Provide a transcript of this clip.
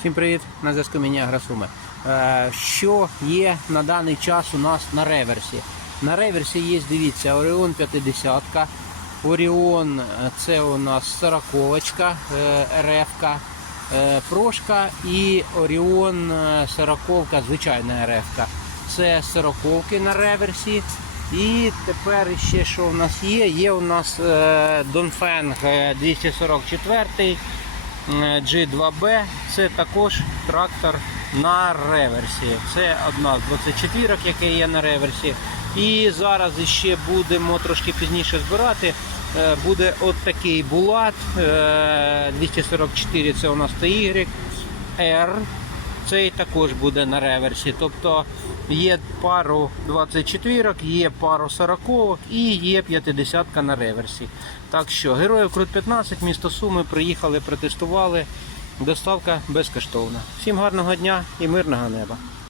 Всім привіт, на зв'язку мені Агросуми. Е, Що є на даний час у нас на реверсі? На реверсі є, дивіться, Оріон 50, Оріон е, це у нас 40 РФ, Прошка і Оріон 40 звичайна РФ. Це 40 на реверсі. І тепер ще що у нас є? Є у нас е, Донфенг е, 244 е, G2B. Це також трактор на реверсі. Це одна з 24, який є на реверсі. І зараз ще будемо трошки пізніше збирати. Е, Буде от такий булат. е, 244 це у нас TY R. Цей також буде на реверсі. Тобто є пару 24, є пару 40 і є 50 на реверсі. Так що, героїв Крут 15, місто Суми, приїхали, протестували. Доставка безкоштовна. Всім гарного дня і мирного неба.